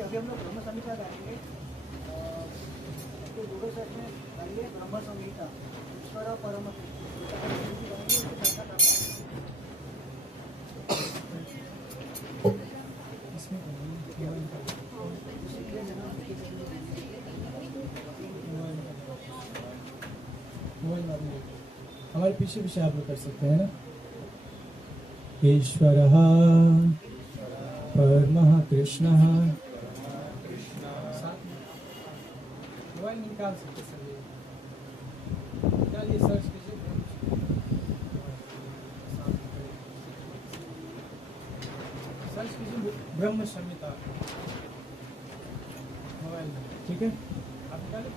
कि अभी हम लोग ब्रह्म संहिता गाएंगे, तो दोनों साइड में गाएंगे ब्रह्म संहिता, ईश्वर परम हमारे पीछे पीछे आप लोग कर सकते हैं ना। ईश्वरः परमः कृष्णः, मोबाइल निकाल सकते सभी, निकालिए, सर्च कीजिए, सर्च कीजिए ब्रह्म संहिता मोबाइल में, ठीक है, आप निकालिए।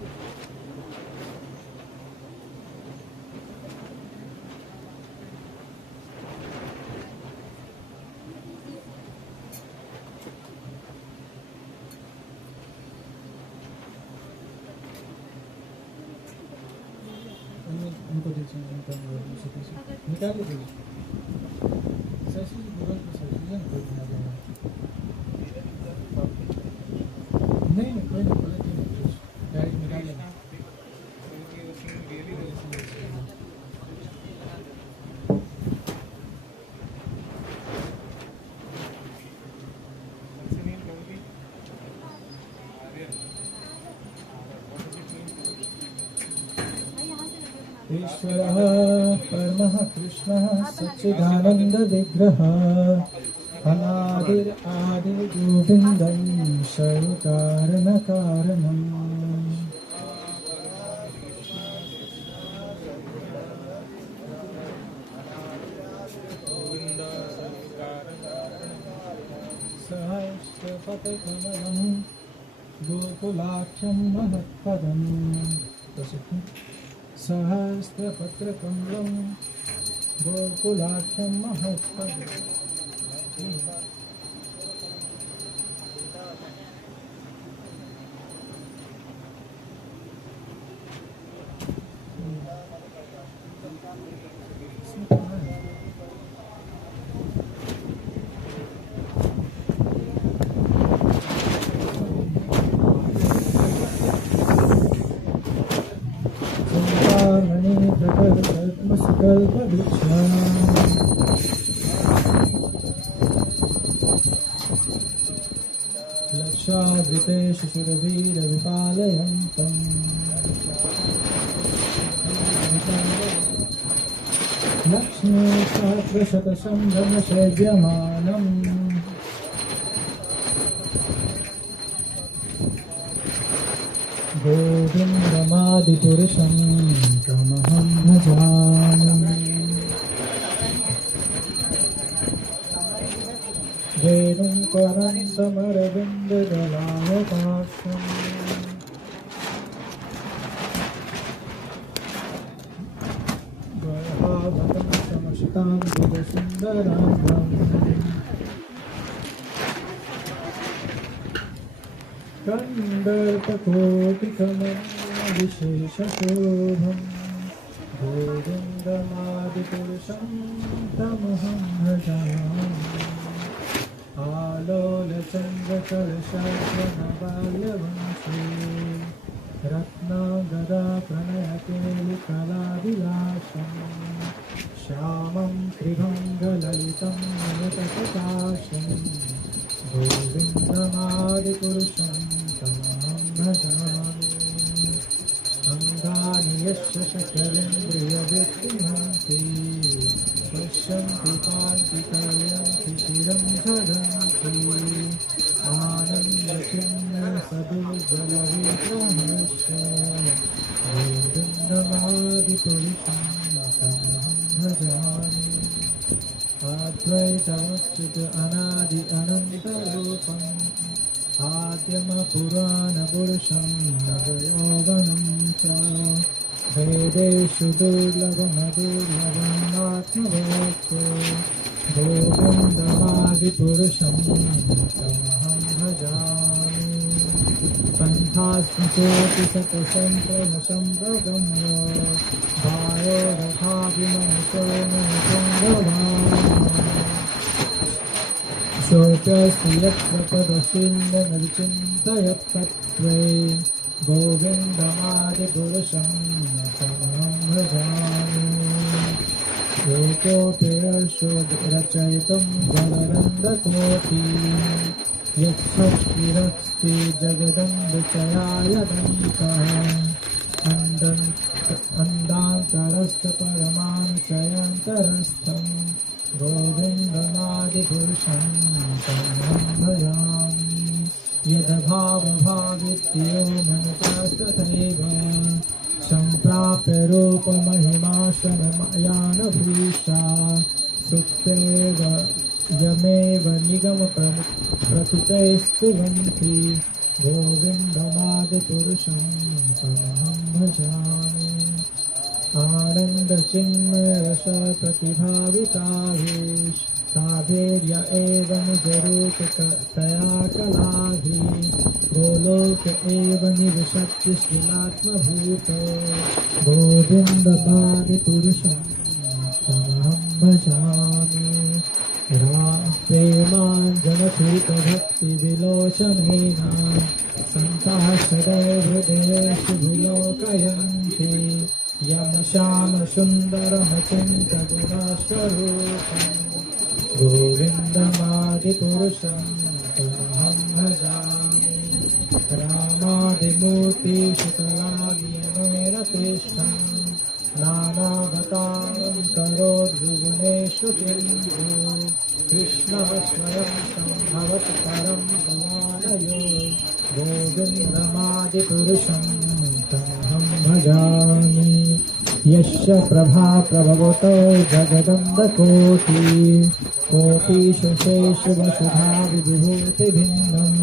उनको दीजिए, निकालिए दीजिए, सर से गूगल पे सर्च कीजिए ना, कोई बना देगा। नहीं नहीं, कोई नहीं, डायरेक्ट निकालिए ना। ईश्वरः परमः कृष्णः सच्चिदानंद विग्रह अनादिर आदि गोविंदं सर्वकारण कारणम्। सहस्रपथकमलं गोकुलाख्यं महत्पदम्, सहस्रपत्रकमलं गोकुलाख्यं महत्पदम्। लक्षावृते शिशुरवीरविपालयन्तम् लक्ष्मी सहस्रशतसम्भ्रमसेव्यमानम् गोविन्दमादिपुरुषं तमहं भजामि। देवं करन्दमरविन्ददलायताक्षम् गयावतं समशितां सुन्दराङ्गम् कन्दर्पकोटिकमलविशेषशोभम् गोविन्दमादिपुरुषं तमहं भजामि। आलोलचन्द्रकलशाश्वतबाल्यवंशे रत्नागदा प्रणयकेलिकलाविलासम् श्यामं त्रिभङ्गललितं नयतसकाशम् गोविन्दमादिपुरुषं तमहं भजामि। अङ्गानि यस्य सकलेन्द्रियवृत्तिमन्ति पश्यन्ति कान्ति कलयन्ति शिरं झरन्ति आनन्दचिन्मयसदुज्ज्वलविग्रहस्य गोविन्दमादिपुरुषं तमहं भजामि। अद्वैतमच्युत अनादि अनन्तरूपम् आद्यमपुराणपुरुषं नवयौवनं च वेदेषु दुर्लभमदुर्लभमात्मवेत्तो गोविन्दमादिपुरुषं तमहं भजामि। कण्ठास्मृतोऽतिशतसम्प्रमसम्प्रगम्य वायो रथाभिमनुतो मुकुन्दभाम् शोप्यस्ति यत्र तदशून्यमविचिन्तयत्तत्त्वे गोविन्दमादिपुरुषं तमहं भजामि एकोऽप्यर्षो रचयितुं वररन्दकोटि यच्छक्तिरस्ति जगदम्बिकयाय दन्तः अन्दान्तरस्थपरमानुचयन्तरस्थं गोविन्दमादिपुरुषं तमहं भजामि यद्भावभावित्यो मनुजस्तथैव सम्प्राप्य रूपमहिमाशनमयानभूषा सुप्तेव यमेव निगमप्रथितैस्तुवन्ति गोविन्दमादिपुरुषं तमहं भजामि आनन्दचिन्मयरसप्रतिभाविताभीष्टाभिर्य एव निजरूपतया कलाभि गोलोक एव निवसत्य शिलात्मभूतो गोविन्दमादिपुरुषं तमहं भजामि प्रेमाञ्जनपूतभक्तिविलोचनेन सन्ताः सदैव हृदयेषु विलोकयन्ति यमश्यामसुन्दरमचिन्तगुणस्वरूपं गोविन्दमादिपुरुषं तमहं भजामि रामादिमूर्तिशुकलानियमेन तिष्ठन् नानावतारं करोद्भुवनेषु किन्तु कृष्णः स्वयं सम्भवति परं भवानयो गोविन्दमादिपुरुषं तमहं भजामि यस्य प्रभा प्रभवतो जगदम्बकोटि कोटिशेषवसुधा विभूतिभिन्नं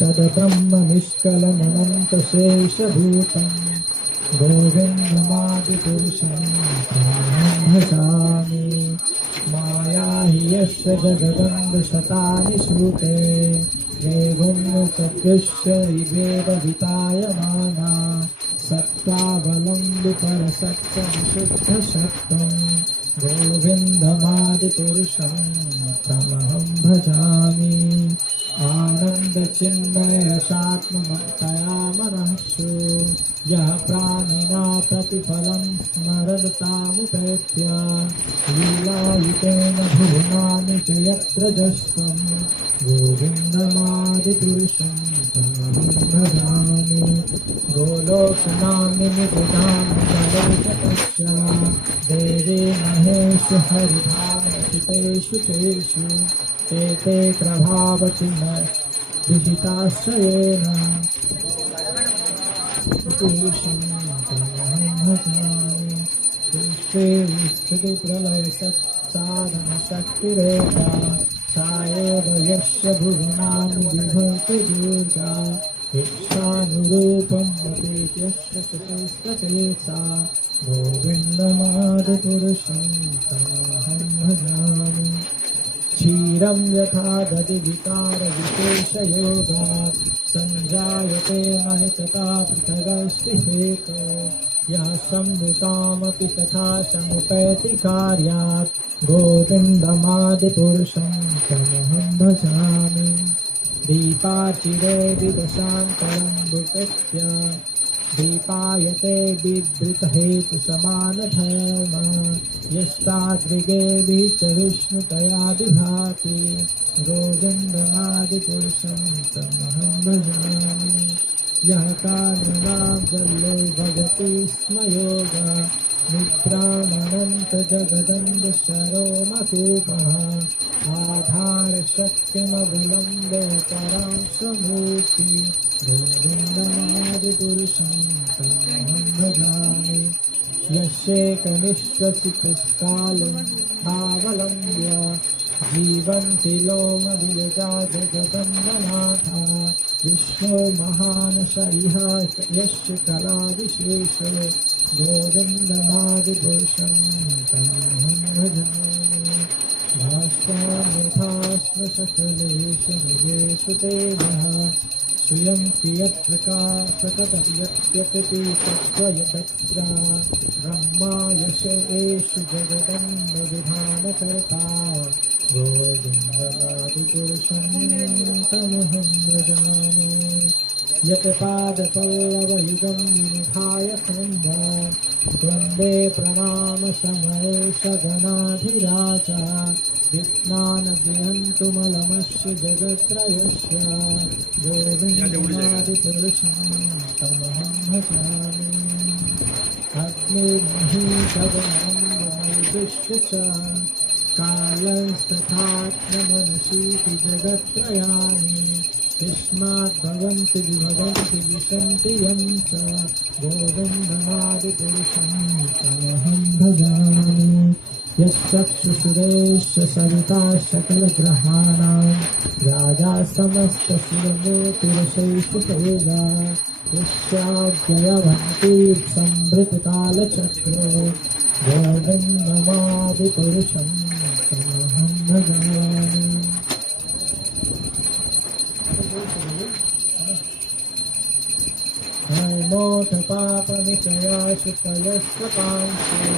तद्ब्रह्म निष्कलमनन्तशेषभूतं गोविन्दमादिपुरुषं तमहं भजामि माया हि यस्य जगदम्बशतानि श्रुते देवुन्मुखदृश्य वेदवितायमाना सत्यावलम्बिपरसत्यविशुद्धसत्त्वं गोविन्दमादिपुरुषं तमहं भजामि आनन्दचिन्मयरसात्मतया मनःसु यः प्राणिना प्रतिफलं स्मरतामुपेत्य लीलायुतेन भुवनानि च यत्र जस्वं गोविन्दमादिपुरुषं तमहं भजामि गोलोकनाम्नि निपुणां कलोकपश्च देवी महेषु हरिधामसितेषु तेषु ते ते प्रभावचिन्मविजिताश्रयेण पुरुषं तमहं भजामि सृष्टिस्थितिप्रलयसत्साधनशक्तिरेका सा एव यस्य भुवनानि बिभर्ति दुर्गा इच्छानुरूपं वदेत्यस्य चतुष्पथे सा गोविन्दमादिपुरुषं तमहं भजामि क्षीरं यथा दधिविकारविशेषयोगात् सञ्जायते महितता पृथगस्ति हेतो यः संयुतामपि तथा समुपैति कार्यात् गोविन्दमादिपुरुषं तमहं भजामि दीपाचिरे विदशान्तरं दुपेत्य दीपायते बिभृतहेतुसमानधर्म यस्तादृगेभिः च विष्णुतया विभाति गोविन्दमादिपुरुषं तमहं भजामि यः कारुणाग्लो भजति स्म योगा निद्रामनन्तजगदम्बशरोमकूपः आधारशक्तिमवलम्ब्य परां स्वमूर्ति गोविन्दमादिपुरुषं तमहं भजामि यस्यैकनिष्ठसितस्कालं आवलम्ब्य जीवन्ति लोमविलजा जगदम्बनाथा विश्वो महानश इह यस्य कलाविशेषो गोविन्दमादिपुरुषं तमहं भजामि भाष्यामिथाश्वसकलेषु निजेषु तेजः श्रियं प्रियप्रकाशकतयत्यपि तत्त्वयदत्र ब्रह्मा यश एषु जगदम्बविधानकर्ता गोविन्दमादिपुरुषं तमहं भजामि यत्पादपल्लवयुगं विनिधाय सन्ध्या द्वन्द्वे प्रणामसमये सगणाधिराजा विज्ञानविहन्तुमलमस्य जगत्त्रयस्य गोविन्दमादिपुरुषं तमहं भजामि अग्निर्महीतगणं विश्व च कालस्तथात्ममनसीति जगत्त्रयाणि तस्मात् भवन्ति विभवन्ति विशन्ति यं च गोविन्दमादिपुरुषं तमहं भजामि यश्चक्षुषुरेश्च सविता सकलग्रहाणां राजा समस्तशिवमूर्तिरशेषु तेजा यस्याव्ययभक्ति संभृतकालचक्रो गोविन्दमादिपुरुषं तमहं भजामि नैमोऽथपापनिचयाशुतयस्वपांशे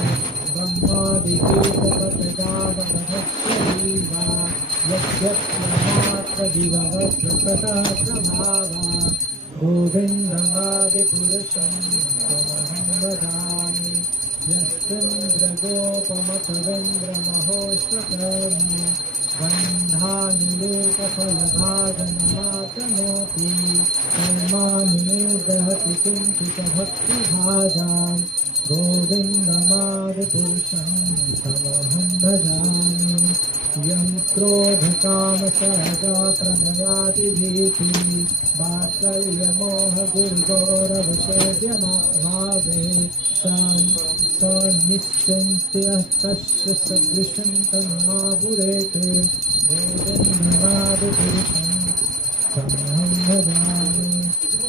ब्रह्मादिगीतपतगावनभक्तजीवा यद्यत्नमात्रदिववप्रकटाप्रभावा गोविन्दमादिपुरुषं तमहं भजामि यस्मिन्द्रगोपमतवेन्द्रमहोष्वकर्मि बन्धानिलेपफलभाजनमातनोति कर्माणि दहति किञ्चित् भक्तिभाजां गोविन्दमादिपुरुषं तमहं भजामि यं क्रोधकामसहजा प्रणयादिभीतिः वात्सल्यमोहगुरुगौरवसेव्यमाभावे स निश्चिन्त्य तस्य सदृशं तन्मापुरेते गोविन्दमादिपुरुषं तमहं भजामि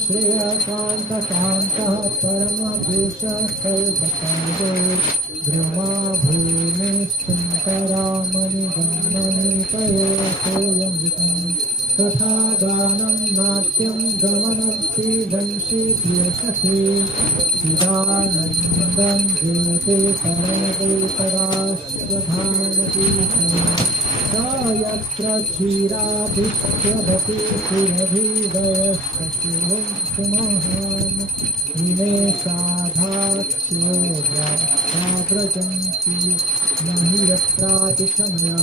श्रेयकान्तकान्तः परमपुरुषः कल्पतरो द्रुमा भूमिश्चिन्तरामणिगणमणितयोऽयमृतं तथा गानं नाट्यं गमनन्ति वंशीप्रियसखी चिदानन्दं ज्योतिपरमपुतरास्वधानती स यत्र क्षीराभिष्यभति सुरभिदयस्तशिवं सुमहान् निमेषाधाक्ष्यो व्रजन्ति न हि यत्रातिशमया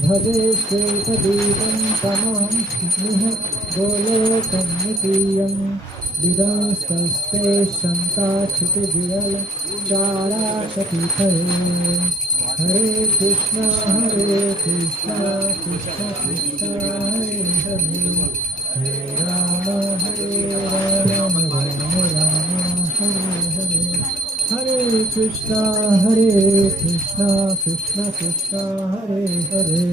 भजे श्वेतदीपं तमां निह गोलोकं नितीयं विदंस्तस्ते शन्ताच्युतिविरल चाराशतीथये हरे Krishna Krishna Krishna Hare Hare Hare Ram Ram Ram Hare Hare Hare Krishna Krishna Krishna Hare Hare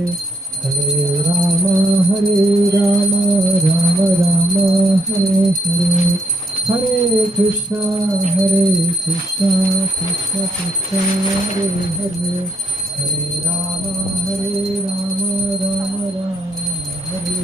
Hare Ram Ram Ram Hare Hare Hare Krishna Krishna Krishna Hare Hare Hare Ram Ram Hare Hare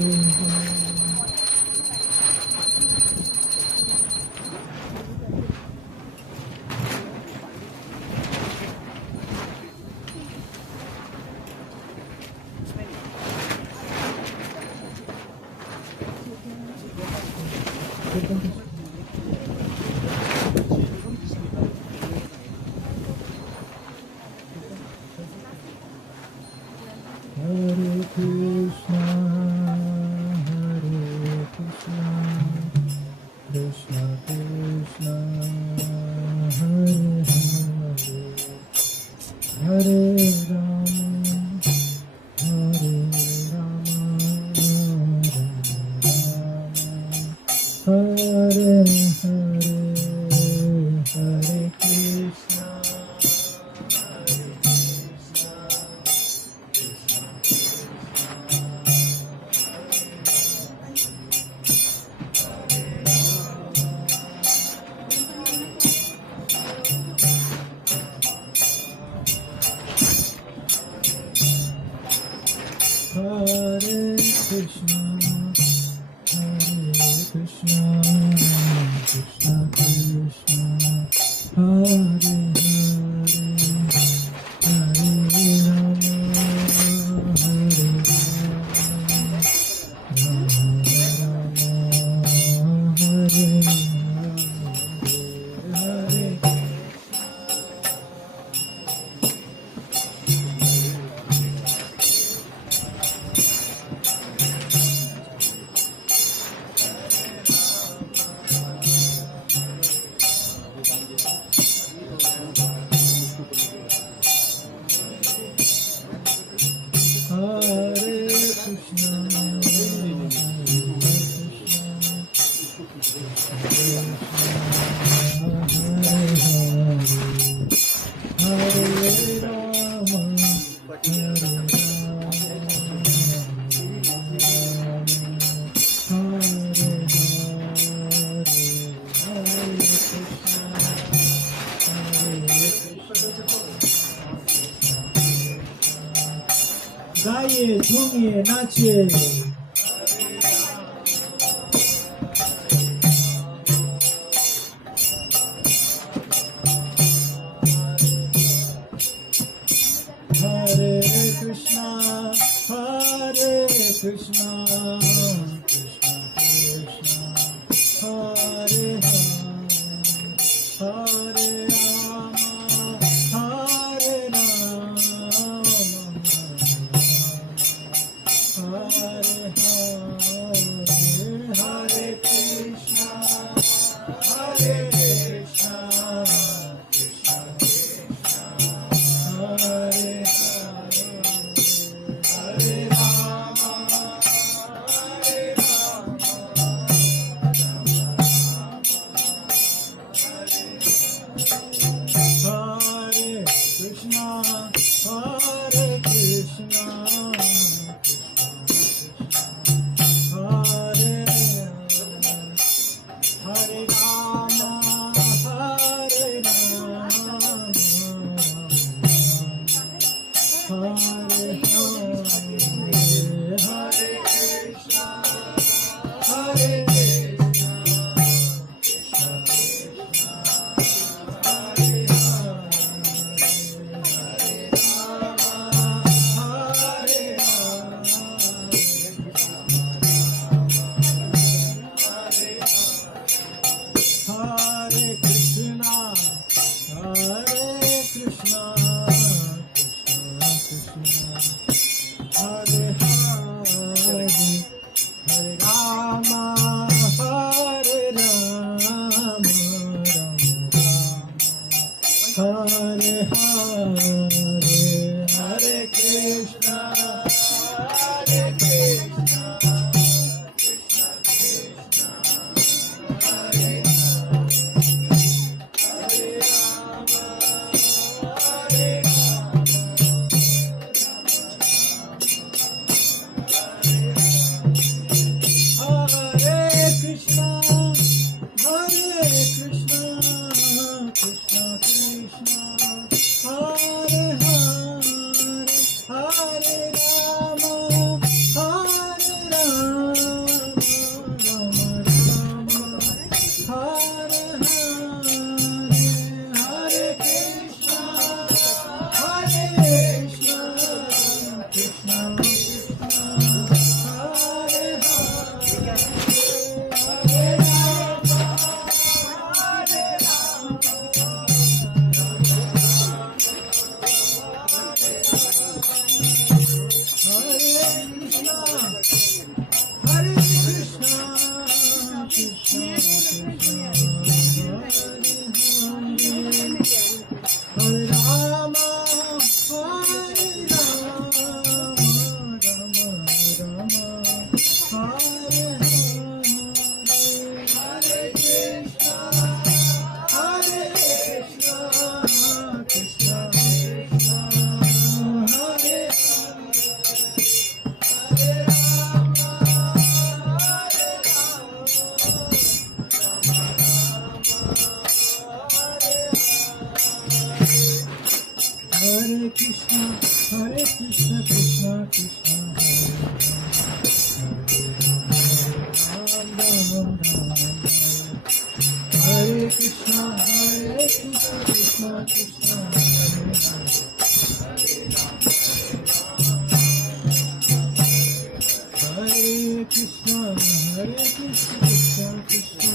Hare Krishna, Krishna Krishna, Hare Hare, Hare Rama, Hare Rama, Rama Rama, Hare गाइए झूमिए नाचिए हरे कृष्णा कृष्ण कृष्ण हरे हरे हरे राम हरे हरे कृष्णा हरे कृष्णा हरे हरे राम हरे राम हरे कृष्णा हरे कृष्णा हरे हरे राम हरे राम हरे हरे कृष्णा हरे Hare Krishna, Krishna Krishna, Hare Hare, Hare Rama, Hare Rama, Rama Rama, Hare Hare, Hare Krishna, Hare Krishna. Hare Krishna, Krishna Krishna, Hare Krishna, Krishna Krishna, Hare Krishna, Krishna Krishna,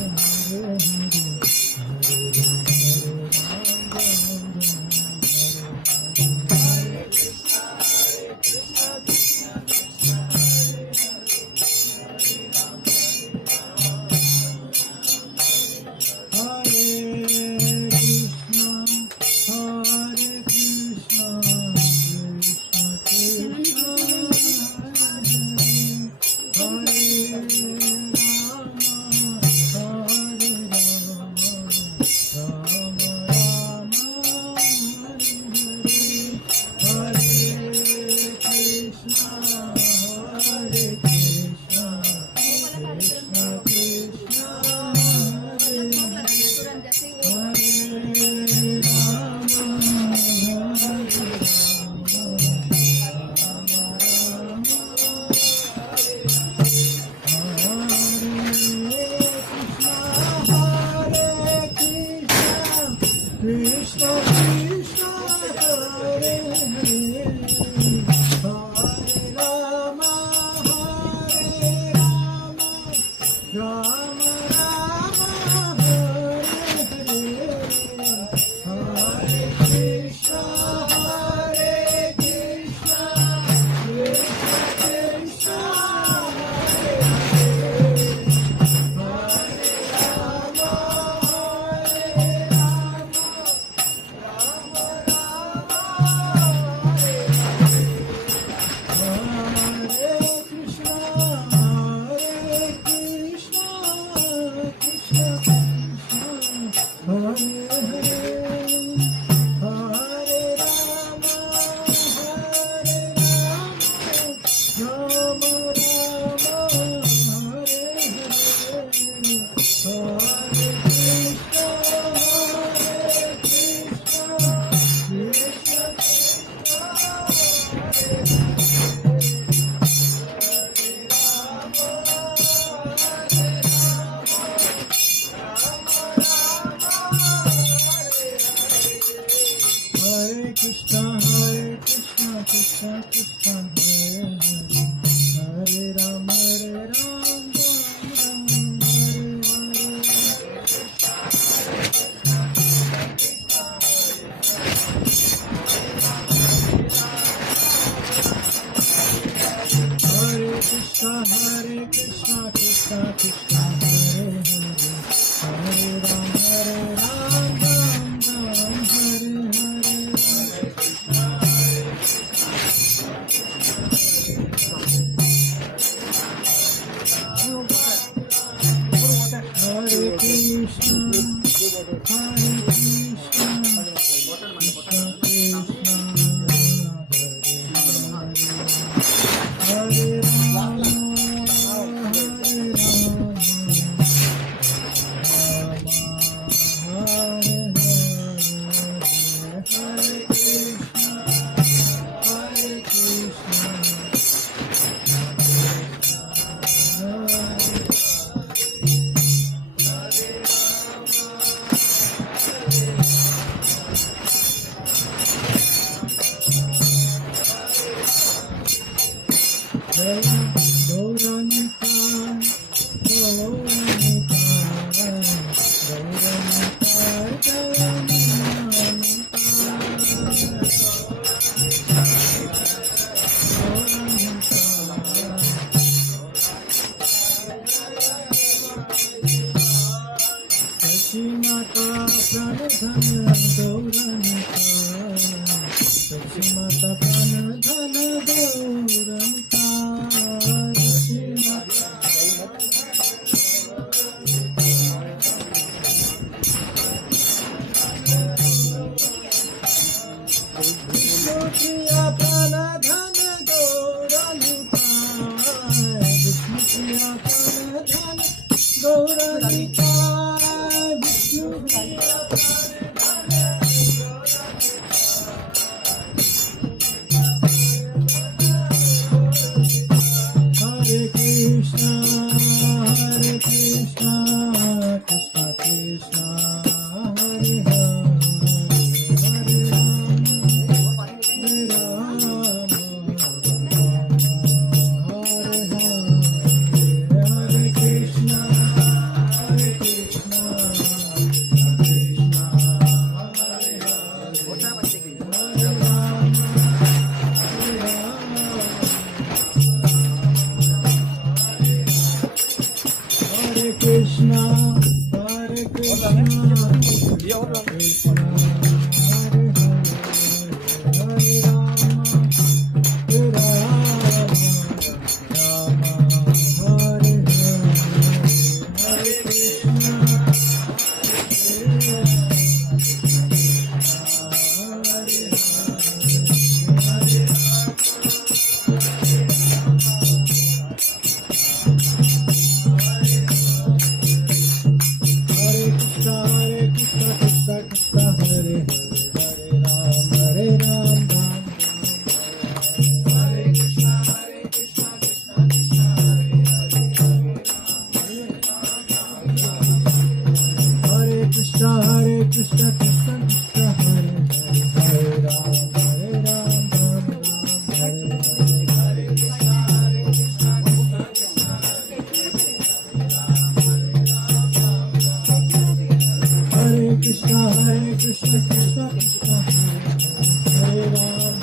Hare Hare Ram Ram Hare Hare Hare Krishna Krishna Krishna हरे Krishna Krishna Krishna Hare Hare Hare Ram Ram Hare Krishna Krishna Krishna Hare Hare Hare Ram Ram Hare Hare Krishna Krishna Krishna Krishna Hare Ram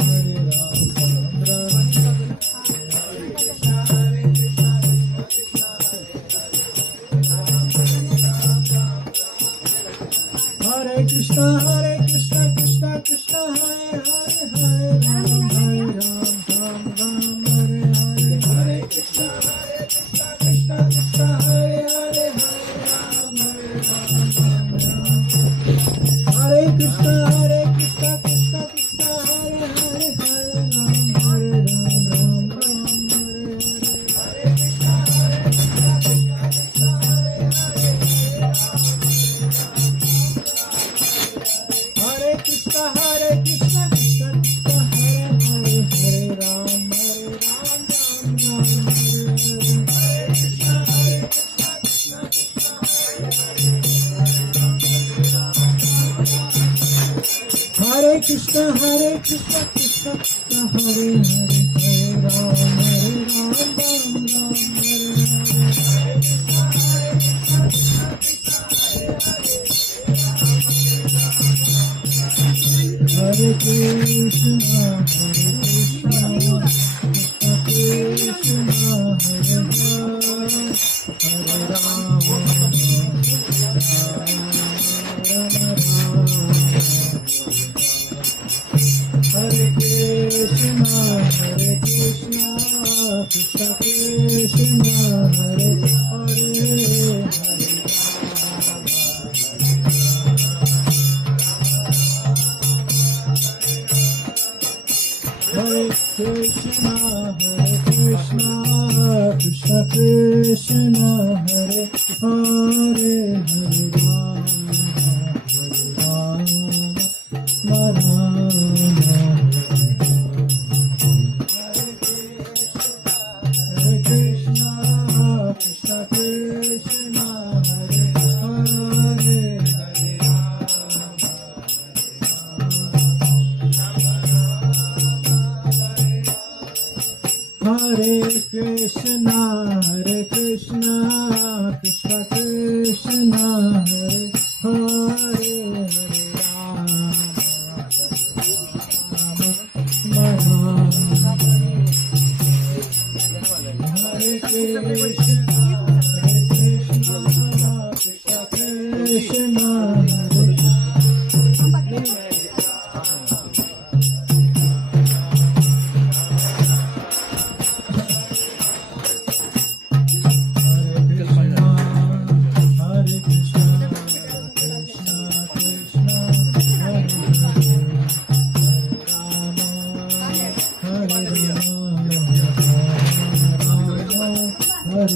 Ram Hare Krishna Krishna Krishna Hare Hare Hare Ram Ram Hare Hare Krishna Krishna Krishna Hare Hare Hare Krishna Krishna Krishna Hare Hare Hare Ram Hare Ram Hare Krishna Krishna Krishna Hare Hare Hare Ram Hare Krishna Krishna Krishna Hare Hare Hare Krishna Hare Krishna Krishna Krishna Hare Hare Hare Krishna Krishna Krishna Hare Hare Hare Ram Hare Krishna Krishna Krishna Hare Hare Hare Krishna Krishna Krishna Hare Hare Hare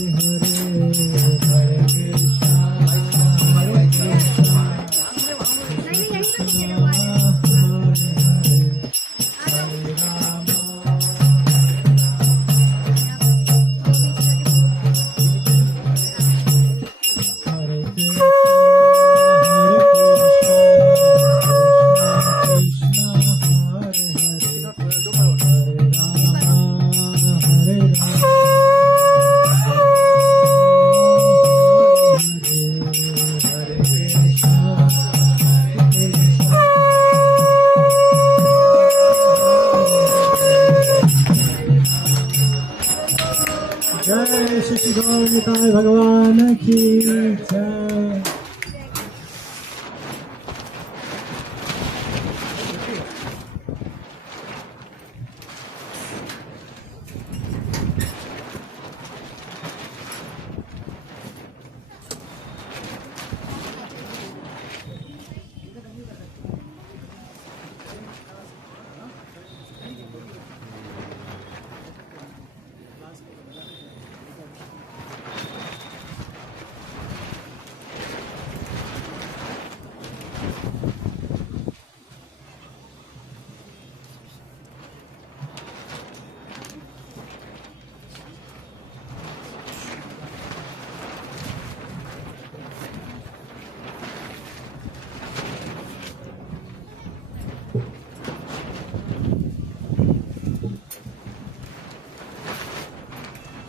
Krishna जय श्री गौर भगवान की जय।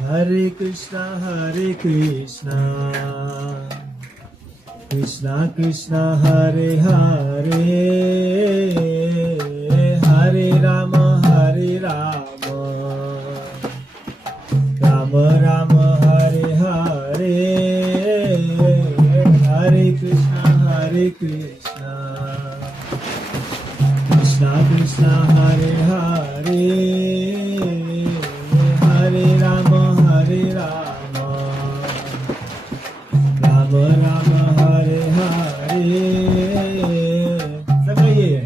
Hare Krishna Krishna Krishna Hare Hare Hare Rama Hare Rama Rama Rama Hare Hare Hare Krishna Krishna Krishna Hare Hare Hare Rama Hare Rama Rama Rama Hare Hare सब कहिए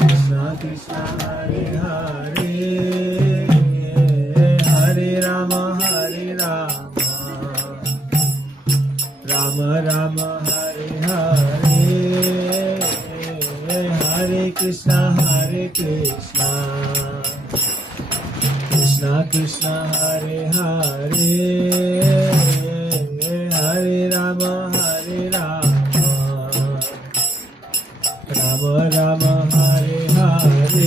Krishna Krishna Hare Hare Hare Rama Hare Rama Rama Rama Hare Hare Hare Krishna Krishna Krishna Hare Hare Hare Rama Hare Rama Rama Rama Hare Hare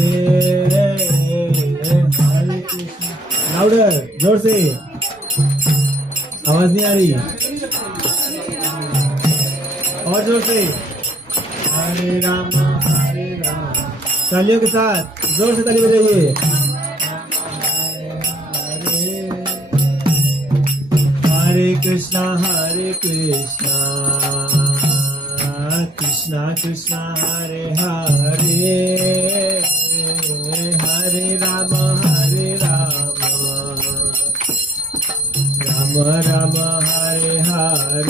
Hare Krishna Louder, जोर से आवाज नहीं आ रही और जोर से हरे राम तालियों के साथ जोर से ताली बजाइए Hare Krishna Krishna Krishna Hare Hare Hare Rama Hare Rama Rama Rama Hare Hare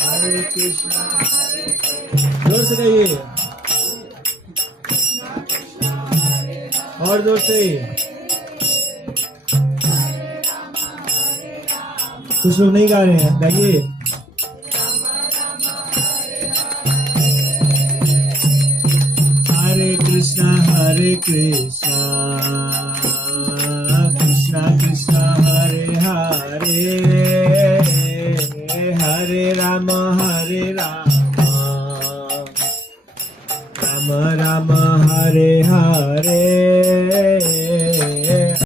Hare Krishna जोर से कहिए और जोर से कुछ लोग नहीं गा रहे हैं गाइए Hare Krishna Krishna Krishna Hare Hare Hare Rama Hare Rama Rama Rama Hare Hare